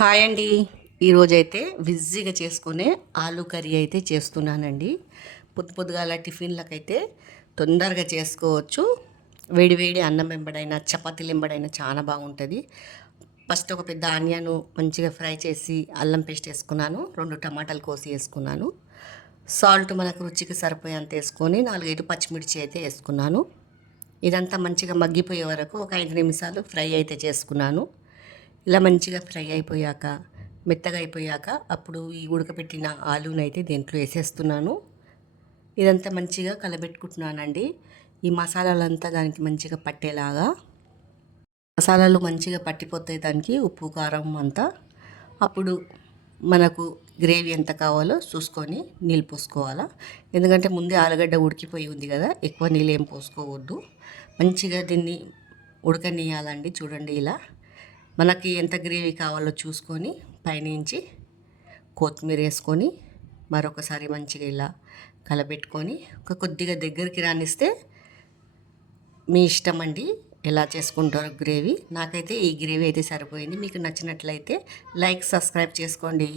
Hi అండి. ఈరోజైతే విజ్జీగా చేసుకునే ఆలు కర్రీ అయితే చేస్తున్నానండి. పొద్దుగాల టిఫిన్లకైతే తొందరగా చేసుకోవచ్చు. వేడి వేడి అన్నం వెంబడైనా చపాతీలు వెంబడైనా చాలా బాగుంటుంది. ఫస్ట్ ఒక పెద్ద ఆనియన్ మంచిగా ఫ్రై చేసి అల్లం పేస్ట్ వేసుకున్నాను. 2 టమాటాలు కోసి వేసుకున్నాను. సాల్ట్ మనకు రుచికి సరిపోయేంత వేసుకొని 4-5 పచ్చిమిర్చి అయితే వేసుకున్నాను. ఇదంతా మంచిగా మగ్గిపోయే వరకు ఒక 5 నిమిషాలు ఫ్రై అయితే చేసుకున్నాను. ఇలా మంచిగా ఫ్రై అయిపోయాక మెత్తగా అయిపోయాక అప్పుడు ఈ ఉడకపెట్టిన ఆలూనైతే దీంట్లో వేసేస్తున్నాను. ఇదంతా మంచిగా కలబెట్టుకుంటున్నానండి. ఈ మసాలాలంతా దానికి మంచిగా పట్టేలాగా మసాలాలు మంచిగా పట్టిపోతాయి దానికి, ఉప్పు కారం అంతా. అప్పుడు మనకు గ్రేవీ ఎంత కావాలో చూసుకొని నీళ్ళు పోసుకోవాలా. ఎందుకంటే ముందే ఆలుగడ్డ ఉడికిపోయి ఉంది కదా, ఎక్కువ నీళ్ళు ఏం పోసుకోవద్దు. మంచిగా దీన్ని ఉడకనియాలండి. చూడండి, ఇలా మనకి ఎంత గ్రేవీ కావాలో చూసుకొని పైనుంచి కొత్తిమీర వేసుకొని మరొకసారి మంచిగా ఇలా కలబెట్టుకొని కొద్దిగా దగ్గరికి రానిస్తే మీ ఇష్టం అండి, ఎలా చేసుకుంటారో గ్రేవీ. నాకైతే ఈ గ్రేవీ అయితే సరిపోయింది. మీకు నచ్చినట్లయితే లైక్, సబ్స్క్రైబ్ చేసుకోండి.